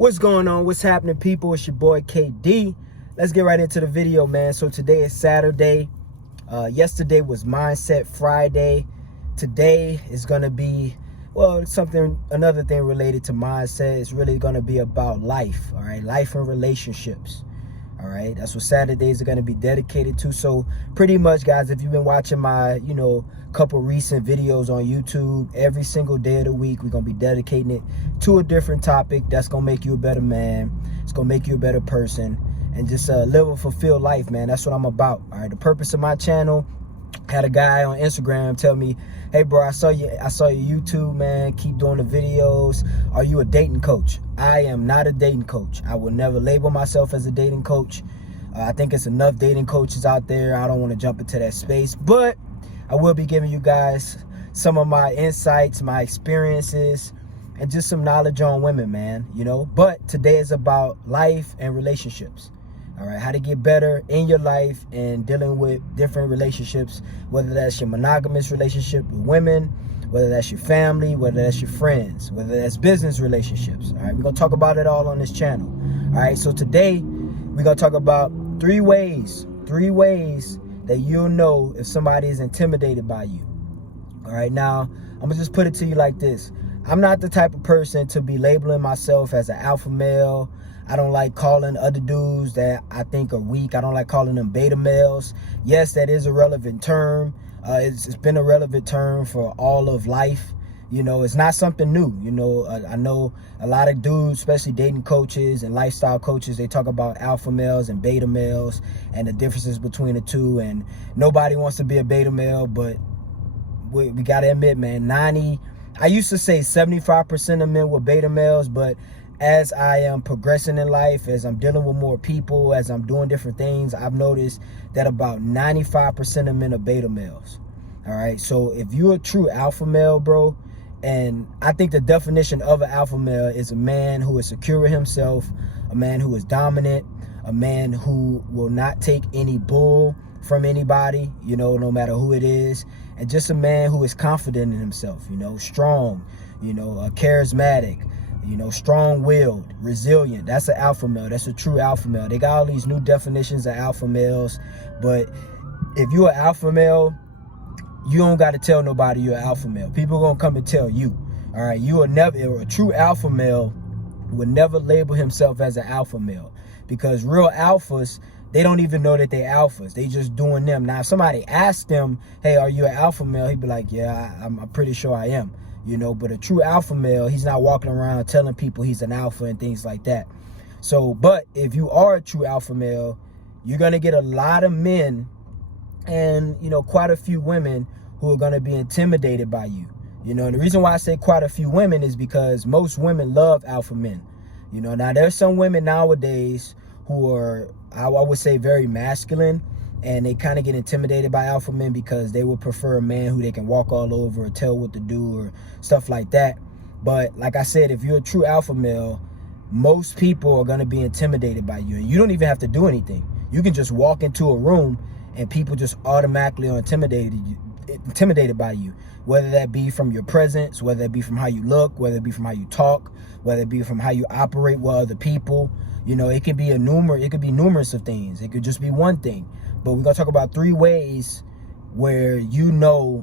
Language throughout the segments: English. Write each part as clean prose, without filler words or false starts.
What's going on? What's happening, people? It's your boy KD. Let's get right into the video, man. So today is Saturday. Yesterday was Mindset Friday. Today is gonna be, well, another thing related to mindset. It's really gonna be about life. All right, life and relationships. All right, that's what Saturdays are going to be dedicated to. So pretty much, guys, if you've been watching my, couple recent videos on YouTube, every single day of the week, we're going to be dedicating it to a different topic that's going to make you a better man. It's going to make you a better person and just live a fulfilled life, man. That's what I'm about. All right, the purpose of my channel, had a guy on Instagram tell me, hey bro, I saw your YouTube, man, keep doing the videos. Are you a dating coach? I am not a dating coach. I will never label myself as a dating coach. I think it's enough dating coaches out there. I don't want to jump into that space, but I will be giving you guys some of my insights, my experiences, and just some knowledge on women, man, but today is about life and relationships. All right, how to get better in your life and dealing with different relationships, whether that's your monogamous relationship with women, whether that's your family, whether that's your friends, whether that's business relationships. All right, we're going to talk about it all on this channel. All right, so today we're going to talk about three ways that you'll know if somebody is intimidated by you. All right, now I'm going to just put it to you like this. I'm not the type of person to be labeling myself as an alpha male. I don't like calling other dudes that I think are weak. I don't like calling them beta males. Yes, that is a relevant term. It's been a relevant term for all of life. It's not something new. I know a lot of dudes, especially dating coaches and lifestyle coaches, they talk about alpha males and beta males and the differences between the two. And nobody wants to be a beta male, but we got to admit, man, I used to say 75% of men were beta males, but as I am progressing in life, as I'm dealing with more people, as I'm doing different things, I've noticed that about 95% of men are beta males. All right, so if you're a true alpha male, bro, and I think the definition of an alpha male is a man who is secure in himself, a man who is dominant, a man who will not take any bull from anybody, no matter who it is, and just a man who is confident in himself, strong, charismatic, strong-willed, resilient. That's an alpha male. That's a true alpha male. They got all these new definitions of alpha males, but if you're an alpha male, you don't got to tell nobody you're an alpha male. People are going to come and tell you. All right, a true alpha male would never label himself as an alpha male, because real alphas, they don't even know that they're alphas. They just doing them. Now, if somebody asks them, hey, are you an alpha male? He'd be like, yeah, I'm pretty sure I am. But a true alpha male, he's not walking around telling people he's an alpha and things like that. So, but if you are a true alpha male, you're going to get a lot of men and, quite a few women who are going to be intimidated by you. And the reason why I say quite a few women is because most women love alpha men. Now there's some women nowadays who are, I would say, very masculine, and they kind of get intimidated by alpha men because they would prefer a man who they can walk all over or tell what to do or stuff like that. But like I said, if you're a true alpha male, most people are going to be intimidated by you. And you don't even have to do anything. You can just walk into a room and people just automatically are intimidated by you, whether that be from your presence, whether it be from how you look, whether it be from how you talk, whether it be from how you operate with other people. It could be numerous of things. It could just be one thing. But we're going to talk about three ways where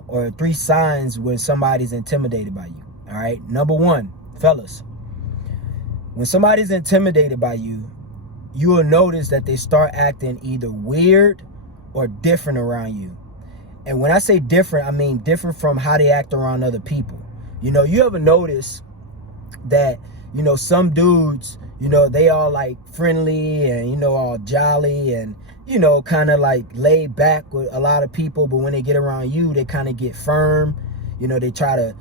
or three signs where somebody's intimidated by you. All right. Number one, fellas, when somebody's intimidated by you, you will notice that they start acting either weird or different around you. And when I say different, I mean different from how they act around other people. You ever notice that, some dudes, they all like friendly and, all jolly and, kind of like laid back with a lot of people. But when they get around you, they kind of get firm. They try to,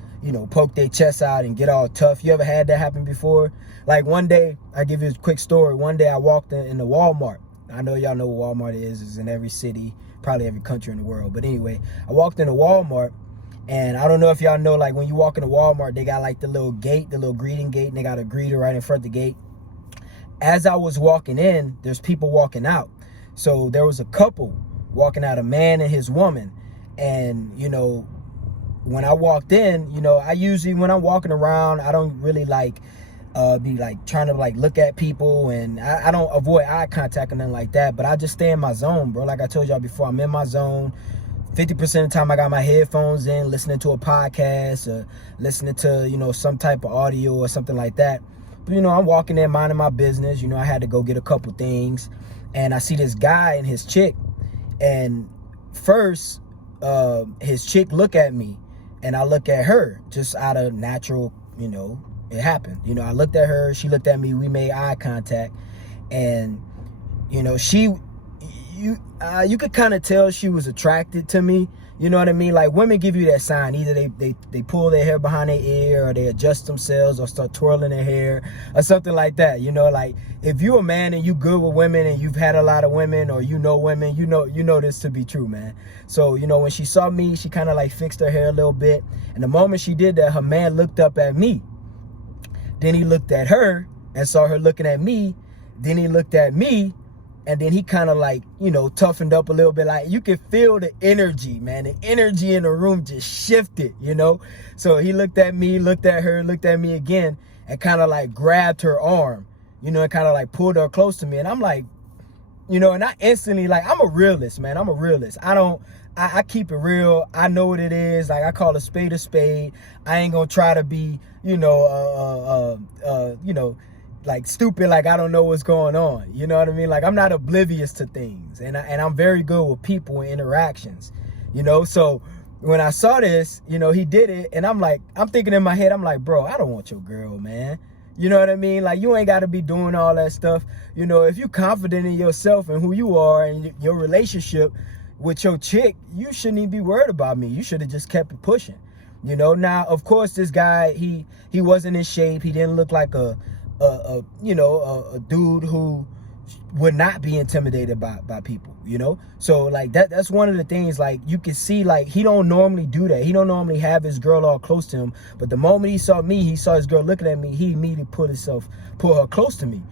poke their chest out and get all tough. You ever had that happen before? Like one day, I'll give you a quick story. One day I walked in the Walmart. I know y'all know what Walmart is. It's in every city, probably every country in the world. But anyway, I walked into Walmart, and I don't know if y'all know, like when you walk into Walmart, they got like the little gate, the little greeting gate, and they got a greeter right in front of the gate. As I was walking in, there's people walking out. So there was a couple walking out, a man and his woman. And, when I walked in, I usually, when I'm walking around, I don't really like be like trying to like look at people, and I don't avoid eye contact or nothing like that, but I just stay in my zone, bro. Like I told y'all before, I'm in my zone. 50% of the time I got my headphones in, listening to a podcast or listening to, you know, some type of audio or something like that. But, you know, I'm walking in minding my business. You know, I had to go get a couple things, and I see this guy and his chick, and first his chick look at me and I look at her just out of natural, you know, it happened. You know, I looked at her, she looked at me, we made eye contact, and you know, you could kind of tell she was attracted to me. You know what I mean? Like, women give you that sign. Either they pull their hair behind their ear, or they adjust themselves, or start twirling their hair, or something like that. You know, like, if you a man and you good with women and you've had a lot of women, or you know women, you know this to be true, man. So, you know, when she saw me, she kind of like fixed her hair a little bit. And the moment she did that, her man looked up at me. Then he looked at her and saw her looking at me. Then he looked at me. And then he kind of like, you know, toughened up a little bit. Like, you could feel the energy, man. The energy in the room just shifted, you know. So he looked at me, looked at her, looked at me again, and kind of like grabbed her arm, you know, and kind of like pulled her close to me. And I'm like, you know, and I instantly, like, I'm a realist, man. I'm a realist. I keep it real. I know what it is. Like, I call a spade a spade. I ain't gonna try to be, you know, like stupid, like I don't know what's going on. You know what I mean? Like, I'm not oblivious to things, and I'm very good with people and interactions, you know. So when I saw this, you know, he did it, and I'm like, I'm thinking in my head, I'm like, bro, I don't want your girl, man. You know what I mean? Like, you ain't got to be doing all that stuff. You know, if you're confident in yourself and who you are and your relationship with your chick, you shouldn't even be worried about me. You should have just kept it pushing. You know, now, of course, this guy, he wasn't in shape. He didn't look like a dude who would not be intimidated by people, you know. So like that's one of the things, like, you can see, like, he don't normally do that. He don't normally have his girl all close to him, but the moment he saw me, he saw his girl looking at me, he immediately put her close to me,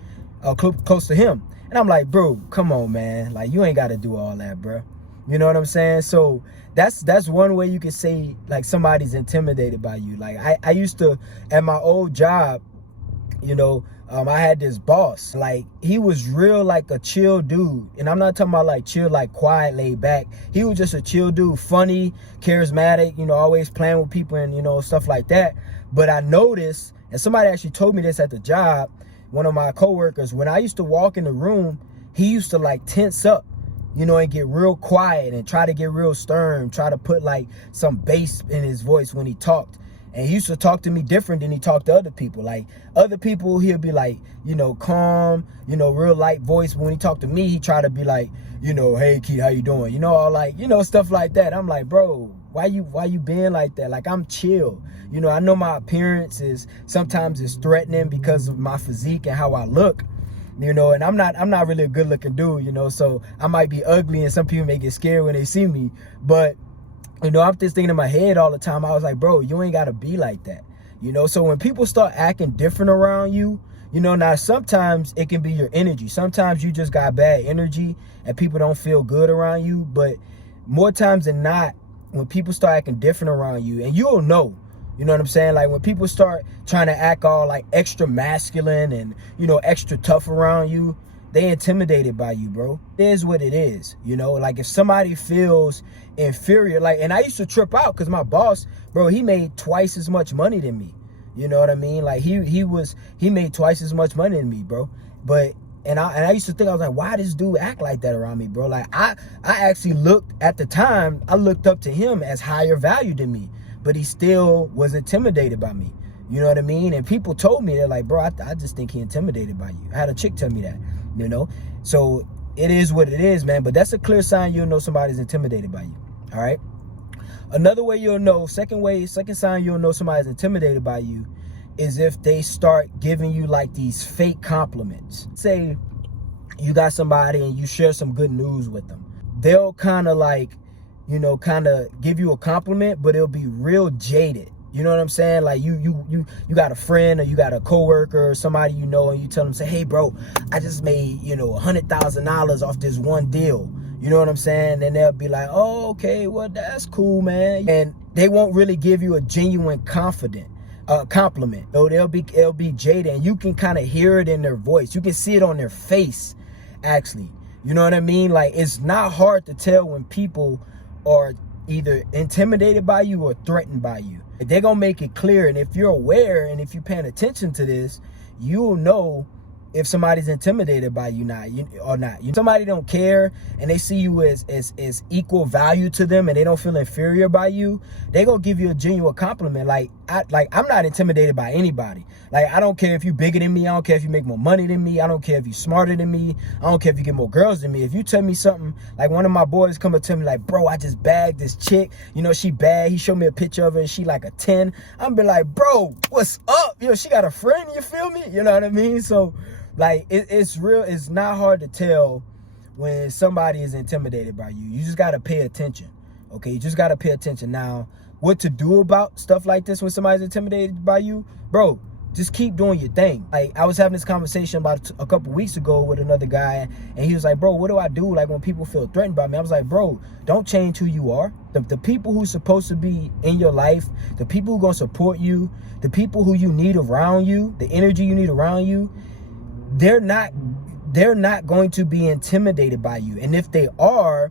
close to him. And I'm like, bro, come on, man, like, you ain't got to do all that, bro. You know what I'm saying? So that's one way you can say, like, somebody's intimidated by you. Like, I used to, at my old job, you know, I had this boss. Like, he was real, like, a chill dude. And I'm not talking about like chill, like quiet, laid back. He was just a chill dude, funny, charismatic, you know, always playing with people and, you know, stuff like that. But I noticed, and somebody actually told me this at the job, one of my coworkers, when I used to walk in the room, he used to like tense up, you know, and get real quiet and try to get real stern, try to put like some bass in his voice when he talked. And he used to talk to me different than he talked to other people. Like, other people, he'll be like, you know, calm, you know, real light voice. But when he talked to me, he tried to be like, you know, hey, Keith, how you doing? You know, all like, you know, stuff like that. I'm like, bro, why you being like that? Like, I'm chill. You know, I know my appearance is sometimes it's threatening because of my physique and how I look. You know, and I'm not really a good looking dude, you know, so I might be ugly and some people may get scared when they see me. But you know, I'm just thinking in my head all the time. I was like, bro, you ain't got to be like that. You know, so when people start acting different around you, you know, now sometimes it can be your energy. Sometimes you just got bad energy and people don't feel good around you. But more times than not, when people start acting different around you, and you'll know, you know what I'm saying? Like, when people start trying to act all like extra masculine and, you know, extra tough around you, they intimidated by you, bro. It is what it is, you know? Like, if somebody feels inferior, like, and I used to trip out because my boss, bro, he made twice as much money than me. You know what I mean? Like, he made twice as much money than me, bro. But, and I used to think, I was like, why does dude act like that around me, bro? Like, I actually looked, at the time, I looked up to him as higher value than me, but he still was intimidated by me. You know what I mean? And people told me, they're like, bro, I just think he intimidated by you. I had a chick tell me that. You know, so it is what it is, man. But that's a clear sign you'll know somebody's intimidated by you. All right. Another way you'll know, second sign you'll know somebody's intimidated by you is if they start giving you like these fake compliments. Say you got somebody and you share some good news with them. They'll kind of like, you know, kind of give you a compliment, but it'll be real jaded. You know what I'm saying? Like, you got a friend or you got a coworker or somebody you know, and you tell them, say, hey, bro, I just made, you know, $100,000 off this one deal. You know what I'm saying? And they'll be like, oh, okay, well, that's cool, man. And they won't really give you a genuine confidence. a compliment. So they'll be jaded, and you can kind of hear it in their voice. You can see it on their face, actually. You know what I mean? Like, it's not hard to tell when people are either intimidated by you or threatened by you. They're gonna make it clear, and if you're aware and if you're paying attention to this, you'll know if somebody's intimidated by you or not. Somebody don't care and they see you as equal value to them, and they don't feel inferior by you, they gonna give you a genuine compliment. Like I'm not intimidated by anybody. Like, I don't care if you bigger than me, I don't care if you make more money than me, I don't care if you smarter than me, I don't care if you get more girls than me. If you tell me something, like one of my boys come up to me like, bro, I just bagged this chick, you know, she bad. He showed me a picture of her and she like a 10. I'm be like, bro, what's up? You know, she got a friend, you feel me? You know what I mean? So like, it's real. It's not hard to tell when somebody is intimidated by you. You just got to pay attention. Okay, you just got to pay attention. Now, what to do about stuff like this when somebody's intimidated by you? Bro, just keep doing your thing. Like, I was having this conversation about a couple weeks ago with another guy, and he was like, bro, what do I do like when people feel threatened by me? I was like, bro, don't change who you are. The people who's supposed to be in your life, the people who gonna support you, the people who you need around you, the energy you need around you, they're not going to be intimidated by you. And if they are,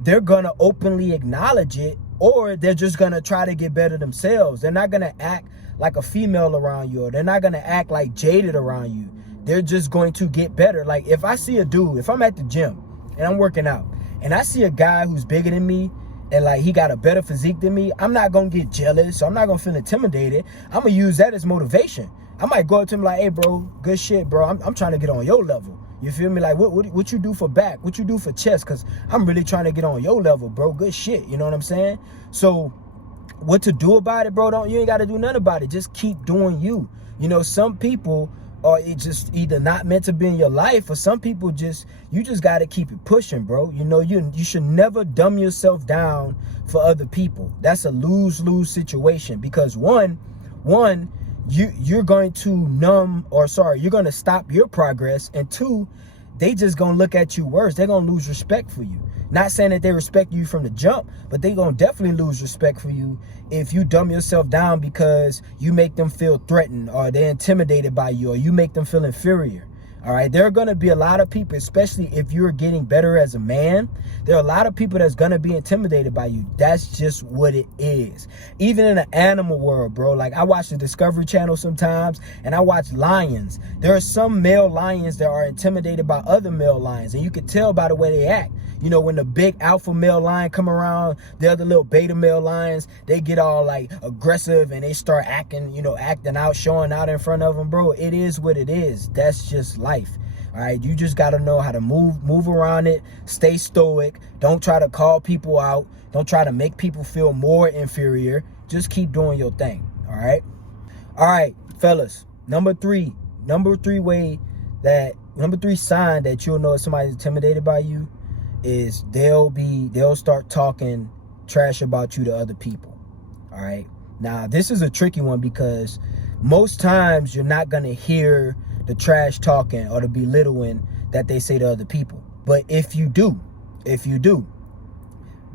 they're gonna openly acknowledge it, or they're just gonna try to get better themselves. They're not gonna act like a female around you, or they're not gonna act like jaded around you. They're just going to get better. Like, if I see a dude, if I'm at the gym and I'm working out and I see a guy who's bigger than me and like he got a better physique than me, I'm not gonna get jealous, so I'm not gonna feel intimidated. I'm gonna use that as motivation. I might go up to him like, hey bro, good shit, bro, I'm trying to get on your level. You feel me? Like, what you do for back, what you do for chest, because I'm really trying to get on your level, bro. Good shit, you know what I'm saying? So what to do about it, bro? You ain't got to do nothing about it. Just keep doing you. You know, some people are just either not meant to be in your life, or some people you just got to keep it pushing, bro. You know, you should never dumb yourself down for other people. That's a lose-lose situation, because one, you're going to you're going to stop your progress, and two, they just gonna look at you worse. They're gonna lose respect for you. Not saying that they respect you from the jump, but they gonna definitely lose respect for you if you dumb yourself down because you make them feel threatened, or they're intimidated by you, or you make them feel inferior. All right, there are going to be a lot of people, especially if you're getting better as a man, there are a lot of people that's going to be intimidated by you. That's just what it is. Even in the animal world, bro, like I watch the Discovery Channel sometimes, and I watch lions. There are some male lions that are intimidated by other male lions, and you can tell by the way they act. You know, when the big alpha male lion come around, the other little beta male lions, they get all like aggressive and they start acting out, showing out in front of them, bro. It is what it is. That's just life. All right, you just got to know how to move around it. Stay stoic. Don't try to call people out. Don't try to make people feel more inferior. Just keep doing your thing. All right, fellas. Number three sign that you'll know if somebody's intimidated by you is they'll start talking trash about you to other people. All right, now this is a tricky one, because most times you're not going to hear the trash talking or the belittling that they say to other people. But if you do,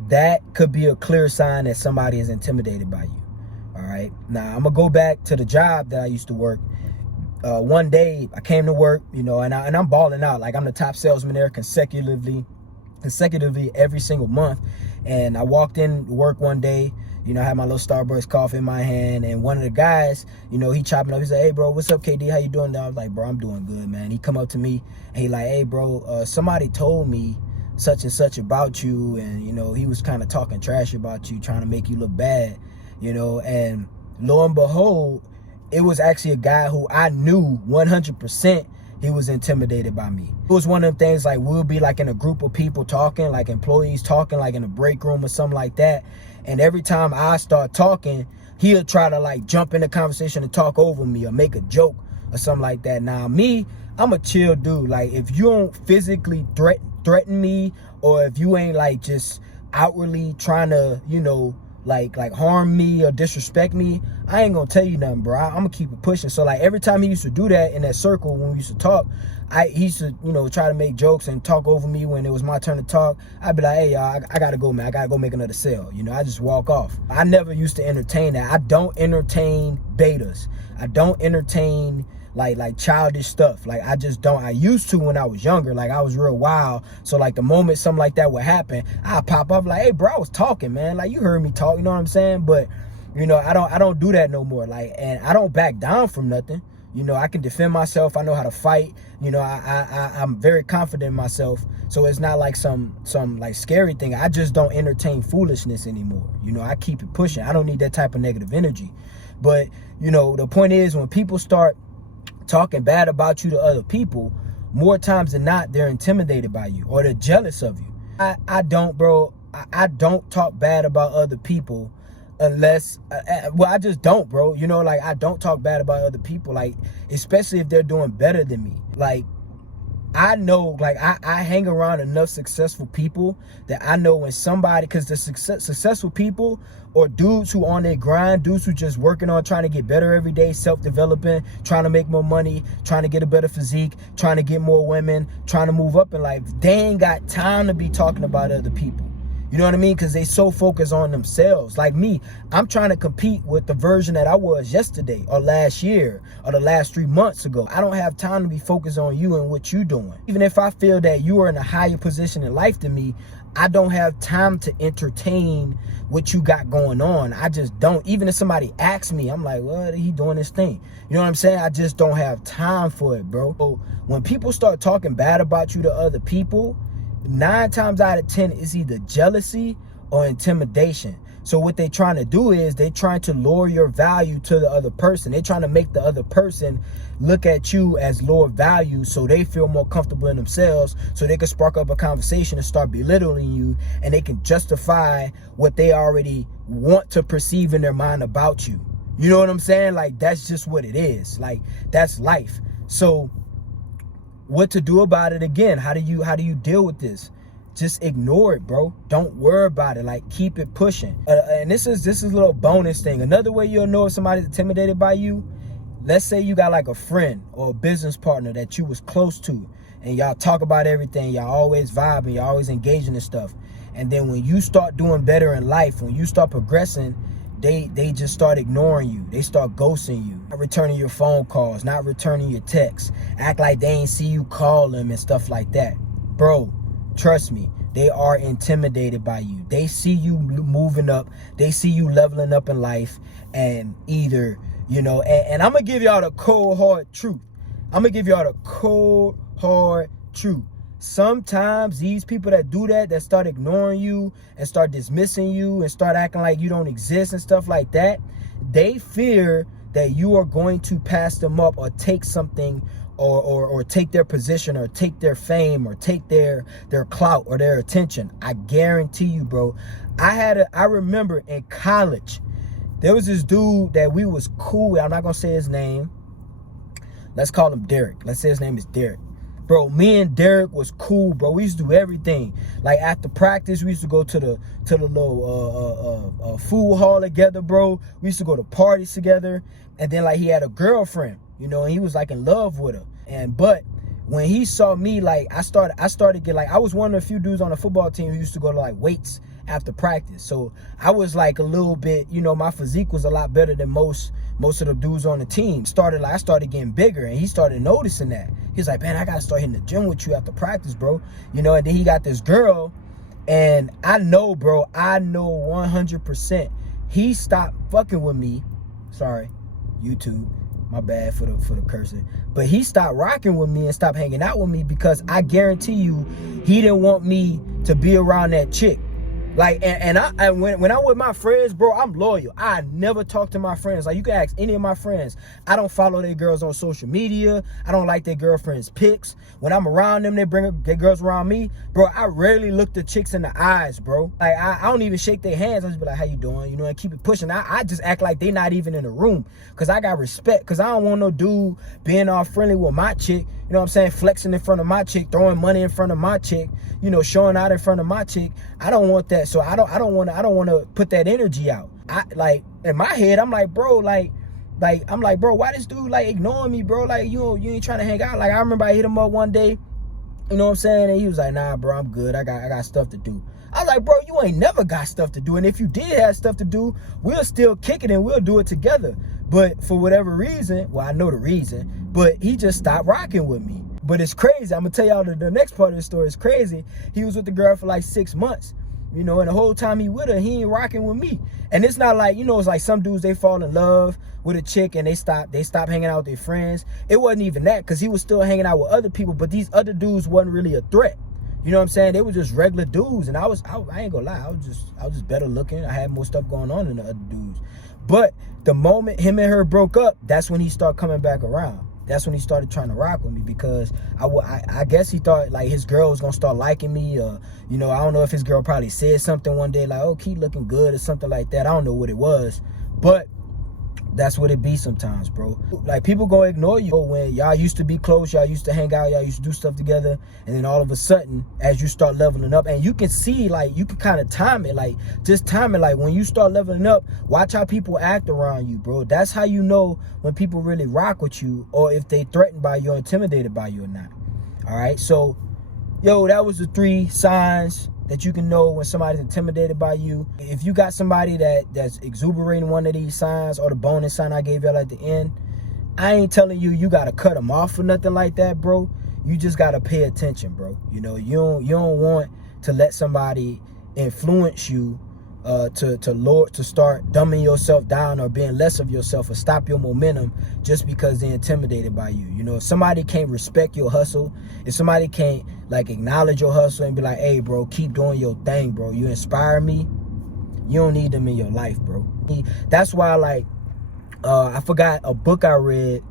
that could be a clear sign that somebody is intimidated by you. All right, now I'm gonna go back to the job that I used to work. One day I came to work, and I'm balling out. Like, I'm the top salesman there consecutively every single month. And I walked in to work one day, I had my little Starbucks coffee in my hand, and one of the guys, he chopping up. He said, hey bro, what's up, KD, how you doing? I was like, bro, I'm doing good, man. He come up to me and he like, hey bro, somebody told me such and such about you, and he was kind of talking trash about you, trying to make you look bad, and lo and behold, it was actually a guy who I knew 100% he was intimidated by me. It was one of them things, like, we'll be like in a group of people talking, like employees talking, like in a break room or something like that. And every time I start talking, he'll try to like jump in the conversation and talk over me or make a joke or something like that. Now me, I'm a chill dude. Like, if you don't physically threaten me, or if you ain't like just outwardly trying to, like harm me or disrespect me, I ain't gonna tell you nothing, bro. I'm gonna keep it pushing. So like every time he used to do that in that circle when we used to talk, he used to, you know, try to make jokes and talk over me when it was my turn to talk. I'd be like, hey, y'all, I gotta go, man. I gotta go make another sale. You know, I just walk off. I never used to entertain that. I don't entertain betas. I don't entertain like childish stuff. Like I just don't. I used to when I was younger. Like I was real wild. So like the moment something like that would happen, I'd pop up like, hey, bro, I was talking, man. Like you heard me talk. You know what I'm saying? But you know, I don't do that no more. Like, and I don't back down from nothing. You know, I can defend myself. I know how to fight. You know, I'm very confident in myself. So it's not like some like scary thing. I just don't entertain foolishness anymore. You know, I keep it pushing. I don't need that type of negative energy. But, you know, the point is when people start talking bad about you to other people, more times than not, they're intimidated by you or they're jealous of you. I don't, bro. I don't talk bad about other people unless well, I just don't, bro. You know, like I don't talk bad about other people, like especially if they're doing better than me. Like I know, like I hang around enough successful people that I know when somebody, because the successful people or dudes who on their grind, dudes who just working on trying to get better every day, self-developing, trying to make more money, trying to get a better physique, trying to get more women, trying to move up in life, they ain't got time to be talking about other people. You know what I mean? Because they so focused on themselves. Like me, I'm trying to compete with the version that I was yesterday or last year or the last 3 months ago. I don't have time to be focused on you and what you're doing. Even if I feel that you are in a higher position in life than me, I don't have time to entertain what you got going on. I just don't. Even if somebody asks me, I'm like, well, he doing this thing. You know what I'm saying? I just don't have time for it, bro. So when people start talking bad about you to other people, 9 times out of 10 is either jealousy or intimidation. So what they're trying to do is they're trying to lower your value to the other person. They're trying to make the other person look at you as lower value so they feel more comfortable in themselves, so they can spark up a conversation and start belittling you, and they can justify what they already want to perceive in their mind about you. You know what I'm saying? Like that's just what it is. Like that's life. So what to do about it? Again, how do you deal with this? Just ignore it, bro. Don't worry about it. Like keep it pushing. And this is a little bonus thing. Another way you'll know if somebody's intimidated by you, let's say you got like a friend or a business partner that you was close to, and y'all talk about everything, y'all always vibing, y'all always engaging in stuff, and then when you start doing better in life, when you start progressing, they just start ignoring you. They start ghosting you, not returning your phone calls, not returning your texts, act like they ain't see you call them and stuff like that. Bro, trust me, they are intimidated by you. They see you moving up, they see you leveling up in life, and either, you know, and I'm gonna give y'all the cold hard truth. I'm gonna give y'all the cold hard truth. Sometimes these people that do that start ignoring you and start dismissing you and start acting like you don't exist and stuff like that, they fear that you are going to pass them up or take something or take their position or take their fame or take their clout or their attention. I guarantee you, bro. I remember in college, there was this dude that we was cool with. I'm not gonna say his name. Let's call him Derek. Let's say his name is Derek. Bro, me and Derek was cool, bro. We used to do everything. Like after practice, we used to go to the little food hall together, bro. We used to go to parties together. And then like he had a girlfriend, you know, and he was like in love with her. But when he saw me, like I started getting like, I was one of the few dudes on the football team who used to go to like weights after practice. So I was like a little bit, you know, my physique was a lot better than most of the dudes on the team. I started getting bigger, and he started noticing that. He's like, man, I gotta start hitting the gym with you after practice, bro. You know, and then he got this girl, and I know, bro, I know 100% he stopped fucking with me. Sorry, YouTube, my bad for the cursing. But he stopped rocking with me and stopped hanging out with me because I guarantee you he didn't want me to be around that chick. Like, when I'm with my friends, bro, I'm loyal. I never talk to my friends. Like, you can ask any of my friends. I don't follow their girls on social media. I don't like their girlfriends' pics. When I'm around them, they bring their girls around me. Bro, I rarely look the chicks in the eyes, bro. Like, I don't even shake their hands. I just be like, how you doing? You know, and keep it pushing. I just act like they not even in the room because I got respect. Because I don't want no dude being all friendly with my chick. You know what I'm saying? Flexing in front of my chick, throwing money in front of my chick, you know, showing out in front of my chick. I don't want that. So I don't want to put that energy out. In my head, I'm like, bro, I'm like, bro, why this dude like ignoring me, bro? Like, you ain't trying to hang out. Like, I remember I hit him up one day, you know what I'm saying? And he was like, nah, bro, I'm good. I got stuff to do. I was like, bro, you ain't never got stuff to do. And if you did have stuff to do, we'll still kick it and we'll do it together. But for whatever reason, well, I know the reason, but he just stopped rocking with me. But it's crazy. I'm going to tell y'all the next part of the story is crazy. He was with the girl for like 6 months, you know, and the whole time he with her, he ain't rocking with me. And it's not like, you know, it's like some dudes, they fall in love with a chick and they stop hanging out with their friends. It wasn't even that, because he was still hanging out with other people, but these other dudes wasn't really a threat. You know what I'm saying? They were just regular dudes, and I ain't gonna lie, I was just better looking. I had more stuff going on than the other dudes. But the moment him and her broke up, that's when he started coming back around. That's when he started trying to rock with me, because I guess he thought like his girl was gonna start liking me, or, you know, I don't know if his girl probably said something one day like, oh, keep looking good or something like that. I don't know what it was, but that's what it be sometimes, bro. Like, people gonna ignore you when y'all used to be close, y'all used to hang out, y'all used to do stuff together, and then all of a sudden, as you start leveling up, and you can see, like, you can kind of time it, like, just time it, like, when you start leveling up, watch how people act around you, bro. That's how you know when people really rock with you, or if they threatened by you or intimidated by you or not. All right, so, yo, that was the 3 signs that you can know when somebody's intimidated by you. If you got somebody that's exuberating one of these signs, or the bonus sign I gave y'all at the end, I ain't telling you gotta cut them off or nothing like that, bro. You just gotta pay attention, bro. You know, you don't want to let somebody influence you to start dumbing yourself down or being less of yourself, or stop your momentum just because they're intimidated by you. You know, if somebody can't respect your hustle, if somebody can't like acknowledge your hustle and be like, hey, bro, keep doing your thing, bro, you inspire me, you don't need them in your life, bro. That's why, like, I forgot a book I read,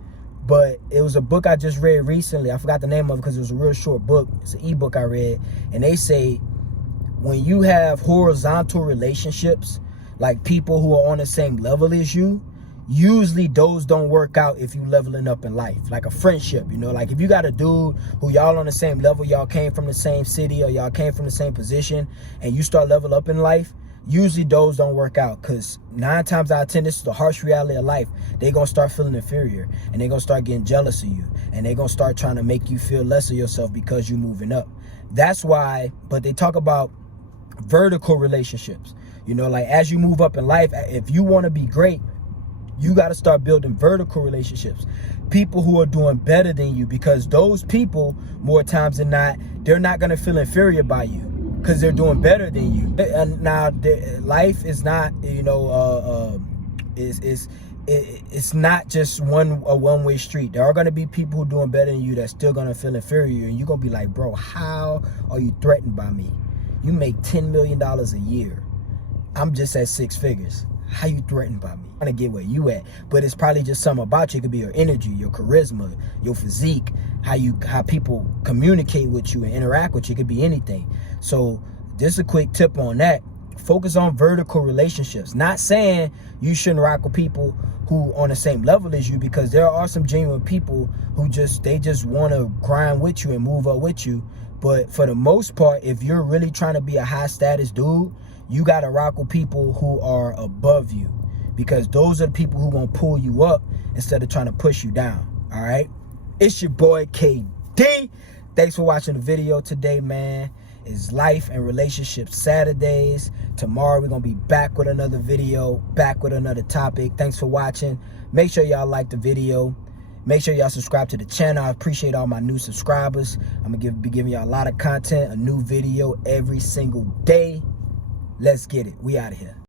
but it was a book I just read recently. I forgot the name of it because it was a real short book. It's an ebook I read, and they say when you have horizontal relationships, like people who are on the same level as you, usually those don't work out if you leveling up in life. Like a friendship, you know, like if you got a dude who y'all on the same level, y'all came from the same city, or y'all came from the same position, and you start level up in life, usually those don't work out, because 9 times out of 10, this is the harsh reality of life. They're going to start feeling inferior, and they're going to start getting jealous of you, and they're going to start trying to make you feel less of yourself because you're moving up. That's why, but they talk about vertical relationships. You know, like as you move up in life, if you want to be great, you got to start building vertical relationships. People who are doing better than you, because those people, more times than not, they're not going to feel inferior by you because they're doing better than you. And now, life is not, you know, it's not just a one-way street. There are going to be people who are doing better than you that's still going to feel inferior, and you're going to be like, bro, how are you threatened by me? You make $10 million a year. I'm just at 6 figures. How you threatened by me? I'm trying to get where you at, but it's probably just something about you. It could be your energy, your charisma, your physique, how people communicate with you and interact with you. It could be anything. So just a quick tip on that. Focus on vertical relationships. Not saying you shouldn't rock with people who on the same level as you, because there are some genuine people who just want to grind with you and move up with you. But for the most part, if you're really trying to be a high status dude, you got to rock with people who are above you, because those are the people who gonna pull you up instead of trying to push you down. All right, it's your boy KD. Thanks for watching the video today, man. It's Life and Relationship Saturdays. Tomorrow we're gonna be back with another video, back with another topic. Thanks for watching. Make sure y'all like the video. Make sure y'all subscribe to the channel. I appreciate all my new subscribers. I'm gonna be giving y'all a lot of content, a new video every single day. Let's get it. We out of here.